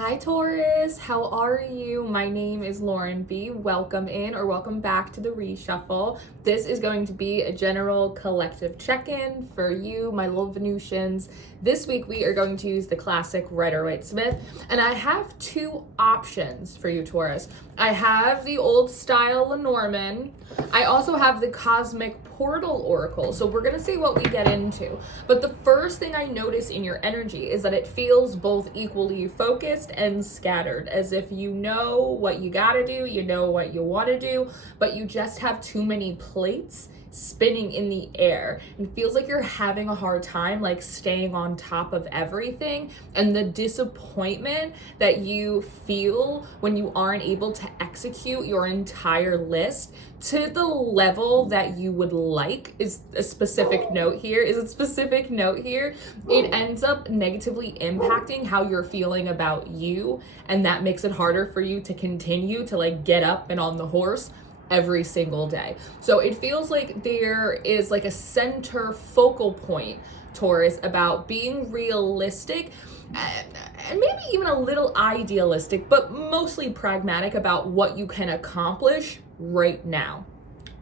Hi Taurus, how are you? My name is Lauren B. Welcome in or welcome back to the reshuffle. This is going to be a general collective check-in for you, my little Venusians. This week we are going to use the classic Rider-Waite-Smith, and I have two options for you, Taurus. I have the old style Lenormand. I also have the Cosmic Portal Oracle. So we're going to see what we get into. But the first thing I notice in your energy is that it feels both equally focused and scattered, as if you know what you got to do, you know what you want to do, but you just have too many plates spinning in the air. It feels like you're having a hard time like staying on top of everything, and the disappointment that you feel when you aren't able to execute your entire list to the level that you would like is a specific note here. It ends up negatively impacting how you're feeling about you, and that makes it harder for you to continue to like get up and on the horse every single day. So it feels like there is like a center focal point, Taurus, about being realistic and maybe even a little idealistic, but mostly pragmatic about what you can accomplish right now.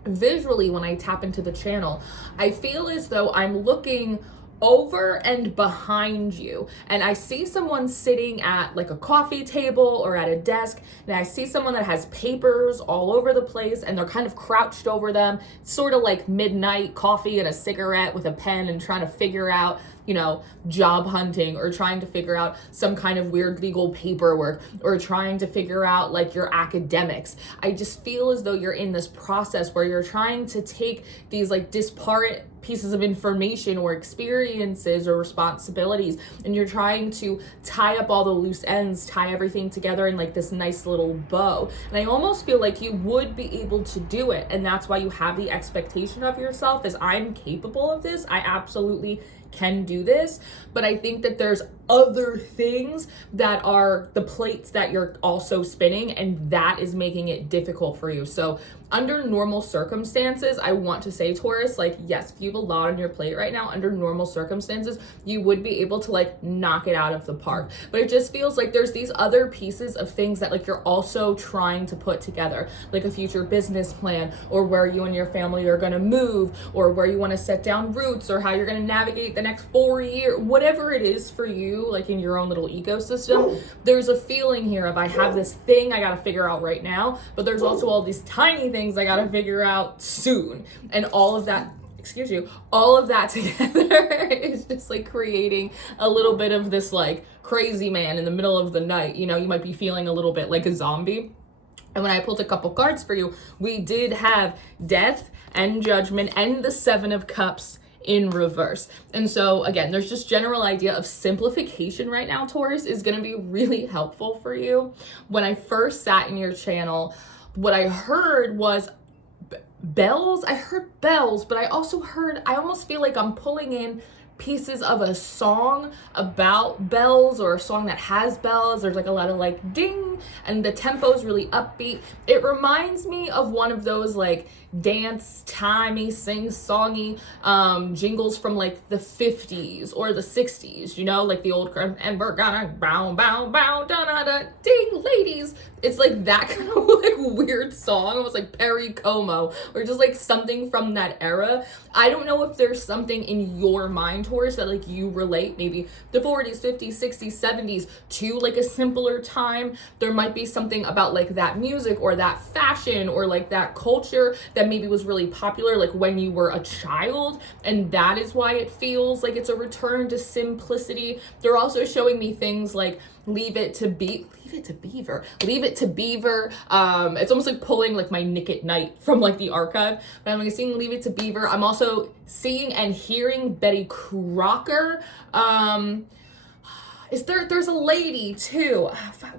Visually, when I tap into the channel, I feel as though I'm looking over and behind you, and I see someone sitting at like a coffee table or at a desk, and I see someone that has papers all over the place and they're kind of crouched over them, sort of like midnight coffee and a cigarette with a pen and trying to figure out, you know, job hunting, or trying to figure out some kind of weird legal paperwork, or trying to figure out like your academics. I just feel as though you're in this process where you're trying to take these like disparate pieces of information or experiences or responsibilities, and you're trying to tie up all the loose ends, tie everything together in like this nice little bow. And I almost feel like you would be able to do it, and that's why you have the expectation of yourself as I'm capable of this. I absolutely can do this, but I think that there's other things that are the plates that you're also spinning, and that is making it difficult for you. So under normal circumstances, I want to say, Taurus, like, yes, if you have a lot on your plate right now, under normal circumstances, you would be able to like knock it out of the park. But it just feels like there's these other pieces of things that like you're also trying to put together, like a future business plan, or where you and your family are going to move, or where you want to set down roots, or how you're going to navigate the next 4 years, whatever it is for you, like in your own little ecosystem. There's a feeling here of I have this thing I got to figure out right now, but there's also all these tiny things I got to figure out soon. And all of that together is just like creating a little bit of this like crazy man in the middle of the night. You know, you might be feeling a little bit like a zombie. And when I pulled a couple cards for you, we did have Death and Judgment and the Seven of Cups in reverse. And so again, there's just general idea of simplification right now, Taurus, is going to be really helpful for you. When I first sat in your channel, what I heard was bells. I heard bells, but I almost feel like I'm pulling in pieces of a song about bells, or a song that has bells. There's like a lot of like ding, and the tempo is really upbeat. It reminds me of one of those like dance timey sing-songy jingles from like the 50s or the 60s, you know, like the old and we're gonna bow bow bow da da da ding ladies. It's like that kind of like weird song, almost like Perry Como, or just like something from that era. I don't know if there's something in your mind, Taurus, that like you relate maybe the 40s, 50s, 60s, 70s to like a simpler time. There might be something about like that music or that fashion or like that culture that maybe was really popular like when you were a child, and that is why it feels like it's a return to simplicity. They're also showing me things like Leave It to Beaver. It's almost like pulling like my Nick at Night from like the archive. But I'm like seeing Leave It to Beaver. I'm also seeing and hearing Betty Crocker. There's a lady too,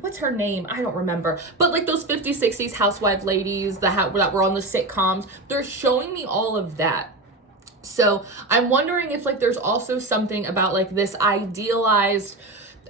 what's her name, I don't remember, but like those 50s 60s housewife ladies that were on the sitcoms, they're showing me all of that. So I'm wondering if like there's also something about like this idealized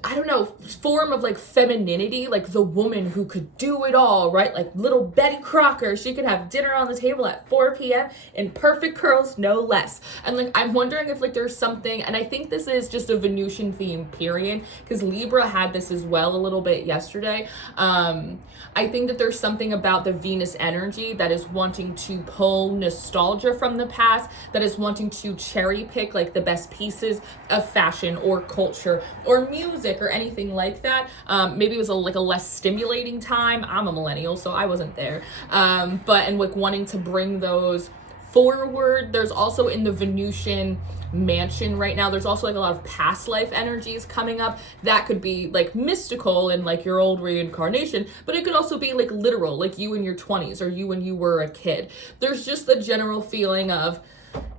I don't know, form of like femininity, like the woman who could do it all, right? Like little Betty Crocker, she could have dinner on the table at 4 p.m. in perfect curls, no less. And like, I'm wondering if like there's something, and I think this is just a Venusian theme, period, because Libra had this as well a little bit yesterday. I think that there's something about the Venus energy that is wanting to pull nostalgia from the past, that is wanting to cherry pick like the best pieces of fashion or culture or music or anything like that. Maybe it was like a less stimulating time. I'm a millennial, so I wasn't there. And like wanting to bring those forward. There's also in the Venusian mansion right now, there's also like a lot of past life energies coming up that could be like mystical and like your old reincarnation, but it could also be like literal, like you in your 20s or you when you were a kid. There's just the general feeling of,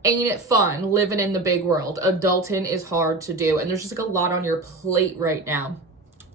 ain't it fun living in the big world? Adulting is hard to do, and there's just like a lot on your plate right now.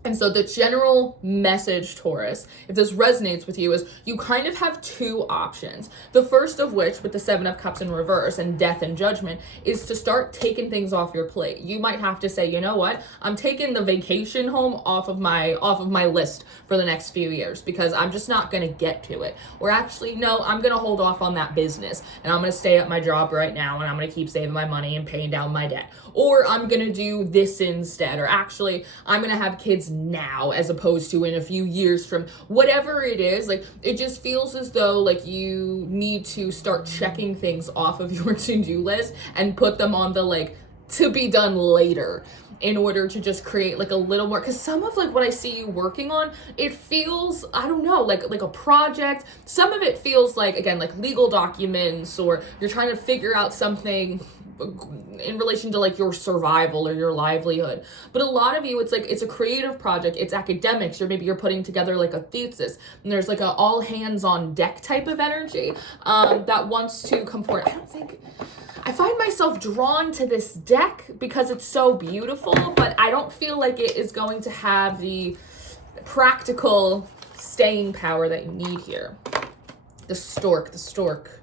And so the general message, Taurus, if this resonates with you, is you kind of have two options. The first of which, with the 7 of Cups in reverse and death and judgment, is to start taking things off your plate. You might have to say, you know what? I'm taking the vacation home off of my list for the next few years because I'm just not going to get to it. Or actually, no, I'm going to hold off on that business and I'm going to stay at my job right now and I'm going to keep saving my money and paying down my debt. Or I'm going to do this instead. Or actually, I'm going to have kids now as opposed to in a few years from whatever it is. Like, it just feels as though like you need to start checking things off of your to-do list and put them on the like to be done later in order to just create like a little more, because some of like what I see you working on, it feels, I don't know, like a project. Some of it feels like, again, like legal documents, or you're trying to figure out something in relation to like your survival or your livelihood. But a lot of you, it's like, it's a creative project, it's academics, or maybe you're putting together like a thesis, and there's like a all hands on deck type of energy that wants to come forward. I find myself drawn to this deck because it's so beautiful, but I don't feel like it is going to have the practical staying power that you need here. The stork.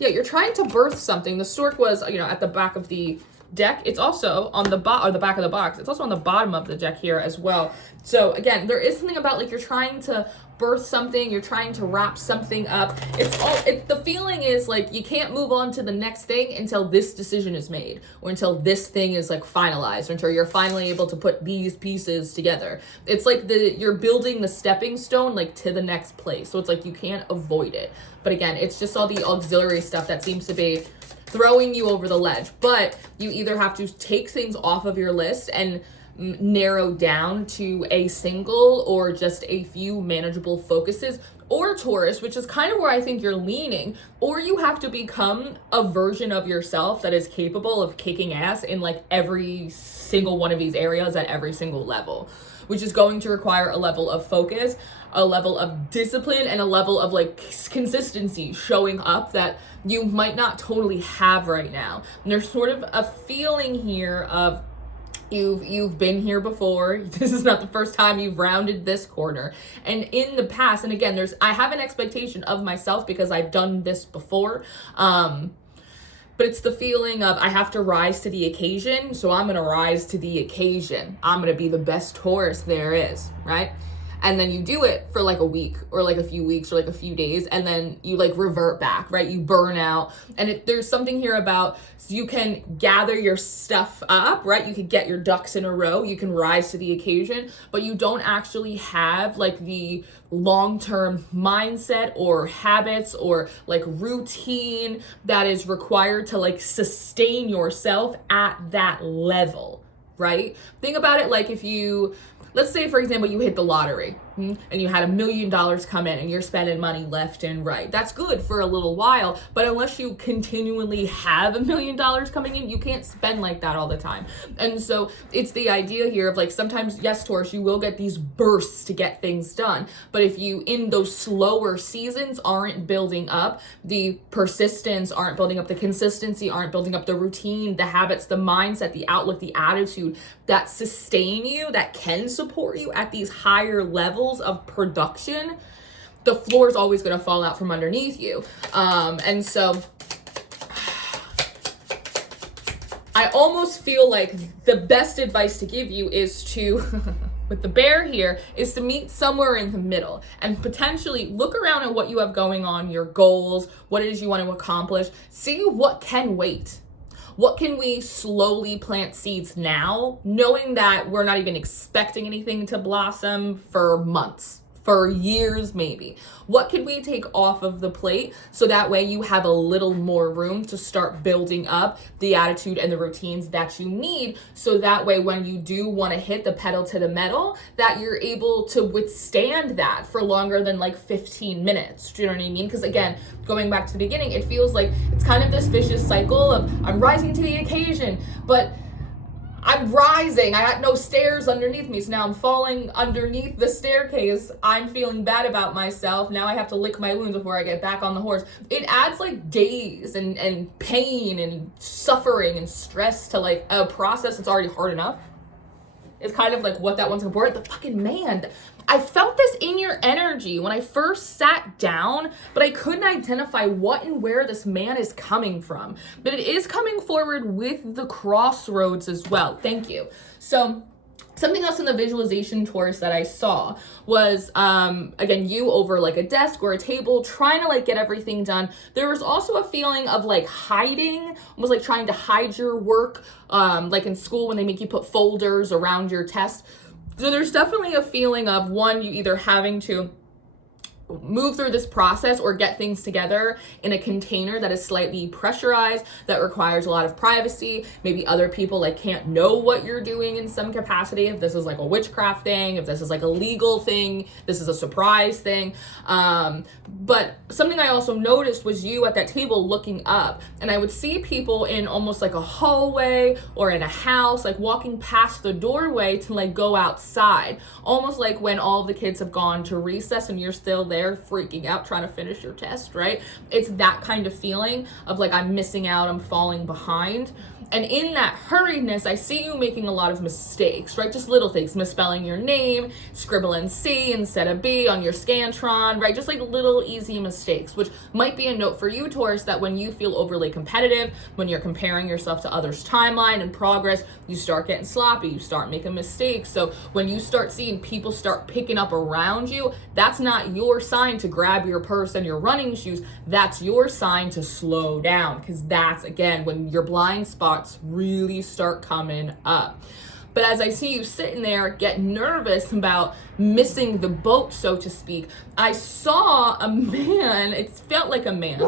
Yeah, you're trying to birth something. The stork was, at the back of the deck. It's also on the the back of the box. It's also on the bottom of the deck here as well. So again, there is something about like you're trying to birth something, you're trying to wrap something up. The feeling is like you can't move on to the next thing until this decision is made, or until this thing is like finalized, or until you're finally able to put these pieces together. It's like you're building the stepping stone like to the next place. So it's like you can't avoid it. But again, it's just all the auxiliary stuff that seems to be throwing you over the ledge. But you either have to take things off of your list and narrow down to a single or just a few manageable focuses, or Taurus, which is kind of where I think you're leaning, or you have to become a version of yourself that is capable of kicking ass in like every single one of these areas at every single level, which is going to require a level of focus, a level of discipline, and a level of like consistency showing up that you might not totally have right now. And there's sort of a feeling here of you've been here before. This is not the first time you've rounded this corner. And in the past, and again, I have an expectation of myself because I've done this before. But it's the feeling of I have to rise to the occasion. So I'm going to rise to the occasion. I'm going to be the best Taurus there is, right? And then you do it for like a week or like a few weeks or like a few days, and then you like revert back, right? You burn out. And there's something here about you can gather your stuff up, right? You could get your ducks in a row. You can rise to the occasion, but you don't actually have like the long-term mindset or habits or like routine that is required to like sustain yourself at that level, right? Think about it like if let's say, for example, you hit the lottery and you had $1 million come in and you're spending money left and right. That's good for a little while, but unless you continually have $1 million coming in, you can't spend like that all the time. And so it's the idea here of like, sometimes, yes, Taurus, you will get these bursts to get things done. But if you, in those slower seasons, aren't building up the persistence, aren't building up the consistency, aren't building up the routine, the habits, the mindset, the outlook, the attitude that sustain you, that can support you at these higher levels of production, the floor is always going to fall out from underneath you. And so I almost feel like the best advice to give you is to, with the bear here, is to meet somewhere in the middle and potentially look around at what you have going on, your goals, what it is you want to accomplish. See what can wait. What can we slowly plant seeds now, knowing that we're not even expecting anything to blossom for months, for years maybe? What could we take off of the plate so that way you have a little more room to start building up the attitude and the routines that you need, so that way when you do want to hit the pedal to the metal, that you're able to withstand that for longer than like 15 minutes. Do you know what I mean? Because again, going back to the beginning, it feels like it's kind of this vicious cycle of I'm rising to the occasion, but I'm rising. I got no stairs underneath me, so now I'm falling underneath the staircase. I'm feeling bad about myself. Now I have to lick my wounds before I get back on the horse. It adds like days and pain and suffering and stress to like a process that's already hard enough. It's kind of like what that one's important. The fucking man. I felt this in your energy when I first sat down, but I couldn't identify what and where this man is coming from. But it is coming forward with the crossroads as well. Thank you. So something else in the visualization, Taurus, that I saw was, again, you over like a desk or a table trying to like get everything done. There was also a feeling of like hiding, almost like trying to hide your work, like in school when they make you put folders around your test. So there's definitely a feeling of, one, you either having to move through this process or get things together in a container that is slightly pressurized, that requires a lot of privacy. Maybe other people like can't know what you're doing in some capacity. If this is like a witchcraft thing, if this is like a legal thing, this is a surprise thing. But something I also noticed was you at that table looking up, and I would see people in almost like a hallway or in a house, like walking past the doorway to like go outside, almost like when all the kids have gone to recess and you're still there freaking out trying to finish your test, right? It's that kind of feeling of like, I'm missing out, I'm falling behind. And in that hurriedness, I see you making a lot of mistakes, right? Just little things, misspelling your name, scribbling C instead of B on your Scantron, right? Just like little easy mistakes, which might be a note for you, Taurus, that when you feel overly competitive, when you're comparing yourself to others' timeline and progress, you start getting sloppy, you start making mistakes. So when you start seeing people start picking up around you, that's not your sign to grab your purse and your running shoes. That's your sign to slow down, because that's, again, when your blind spots really start coming up. But as I see you sitting there, get nervous about missing the boat, so to speak, I saw a man, it felt like a man,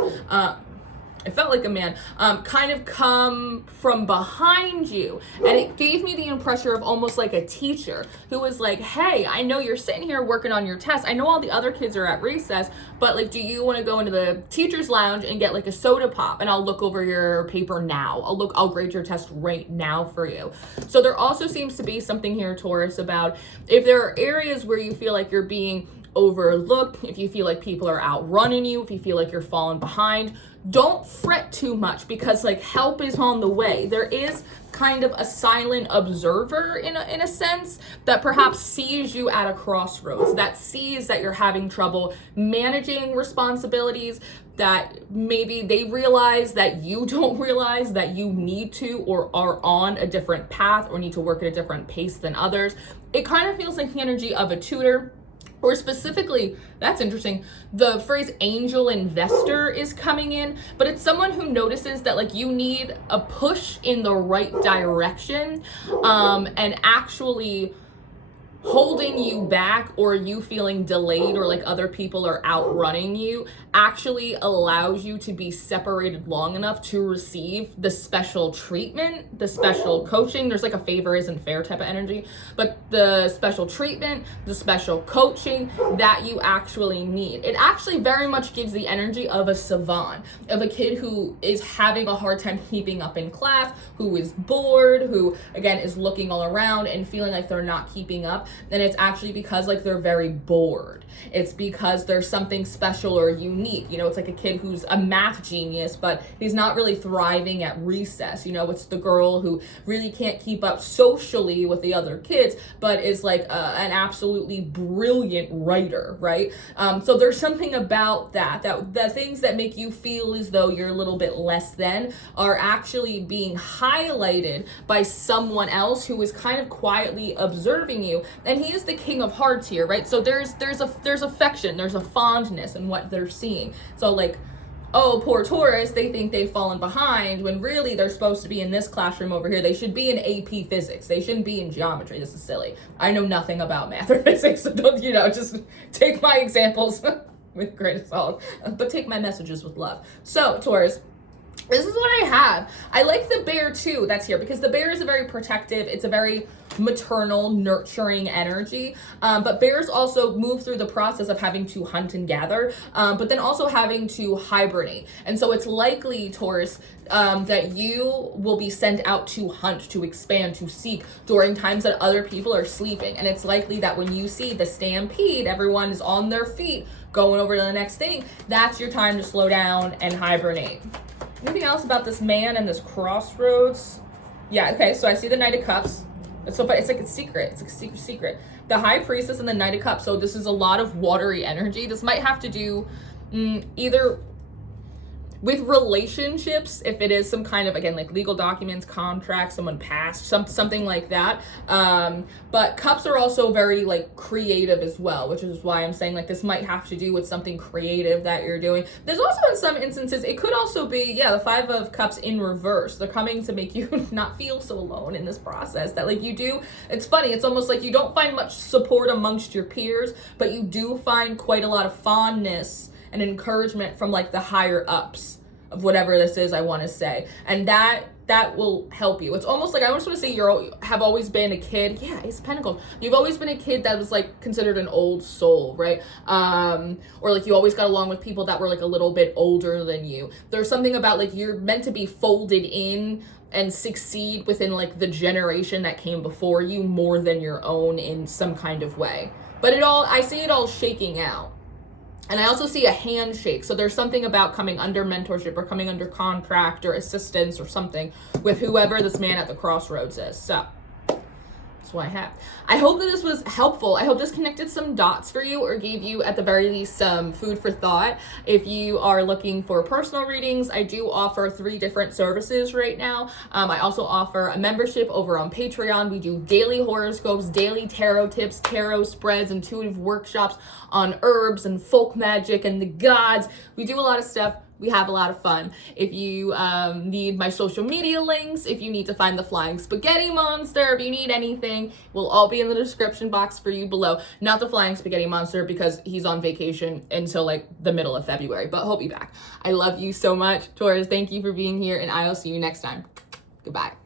kind of come from behind you. And it gave me the impression of almost like a teacher who was like, hey, I know you're sitting here working on your test. I know all the other kids are at recess, but like, do you want to go into the teacher's lounge and get like a soda pop? And I'll look over your paper now. I'll grade your test right now for you. So there also seems to be something here, Taurus, about if there are areas where you feel like you're being overlooked, if you feel like people are outrunning you, if you feel like you're falling behind, don't fret too much, because like help is on the way. There is kind of a silent observer in a sense that perhaps sees you at a crossroads, that sees that you're having trouble managing responsibilities, that maybe they realize that you don't realize that you need to or are on a different path or need to work at a different pace than others. It kind of feels like the energy of a tutor. Or specifically, that's interesting, the phrase angel investor is coming in, but it's someone who notices that like you need a push in the right direction, and actually holding you back, or you feeling delayed, or like other people are outrunning you, actually allows you to be separated long enough to receive the special treatment, the special coaching. There's like a favor isn't fair type of energy, but the special treatment, the special coaching that you actually need. It actually very much gives the energy of a savant, of a kid who is having a hard time keeping up in class, who is bored, who again is looking all around and feeling like they're not keeping up. And it's actually because like they're very bored. It's because there's something special or unique. You know, it's like a kid who's a math genius, but he's not really thriving at recess. You know, it's the girl who really can't keep up socially with the other kids, but is like an absolutely brilliant writer, right? So there's something about that the things that make you feel as though you're a little bit less than are actually being highlighted by someone else who is kind of quietly observing you. And he is the king of hearts here, right? So there's affection, there's a fondness in what they're seeing. So like, oh, poor Taurus, they think they've fallen behind when really they're supposed to be in this classroom over here. They should be in AP physics. They shouldn't be in geometry. This is silly. I know nothing about math or physics, so don't, just take my examples with grain of salt, but take my messages with love. So, Taurus, this is what I have. I like the bear too that's here, because the bear is a very protective, it's a very maternal, nurturing energy. But bears also move through the process of having to hunt and gather, but then also having to hibernate. And so it's likely, Taurus, that you will be sent out to hunt, to expand, to seek during times that other people are sleeping. And it's likely that when you see the stampede, everyone is on their feet, going over to the next thing, that's your time to slow down and hibernate. Anything else about this man and this crossroads? Yeah, okay, so I see the Knight of Cups. It's so funny. It's like a secret. It's like a secret. The High Priestess and the Knight of Cups. So this is a lot of watery energy. This might have to do either with relationships, if it is some kind of, again, like legal documents, contracts, someone passed, something like that. But cups are also very like creative as well, which is why I'm saying like this might have to do with something creative that you're doing. There's also in some instances, it could also be, yeah, the Five of Cups in reverse. They're coming to make you not feel so alone in this process that like you do. It's funny. It's almost like you don't find much support amongst your peers, but you do find quite a lot of fondness and encouragement from like the higher ups of whatever this is, I want to say. And that will help you. It's almost like, I just want to say have always been a kid. Yeah, Ace of Pentacles. You've always been a kid that was like considered an old soul, right? Or like you always got along with people that were like a little bit older than you. There's something about like you're meant to be folded in and succeed within like the generation that came before you more than your own in some kind of way. But I see it all shaking out. And I also see a handshake. So there's something about coming under mentorship or coming under contract or assistance or something with whoever this man at the crossroads is. So that's what I have. I hope that this was helpful. I hope this connected some dots for you or gave you at the very least some food for thought. If you are looking for personal readings, I do offer 3 different services right now. I also offer a membership over on Patreon. We do daily horoscopes, daily tarot tips, tarot spreads, intuitive workshops on herbs and folk magic and the gods. We do a lot of stuff. We have a lot of fun. If you need my social media links, if you need to find the flying spaghetti monster, if you need anything, will all be in the description box for you below. Not the flying spaghetti monster because he's on vacation until like the middle of February, but he'll be back. I love you so much, Taurus. Thank you for being here, and I will see you next time. Goodbye.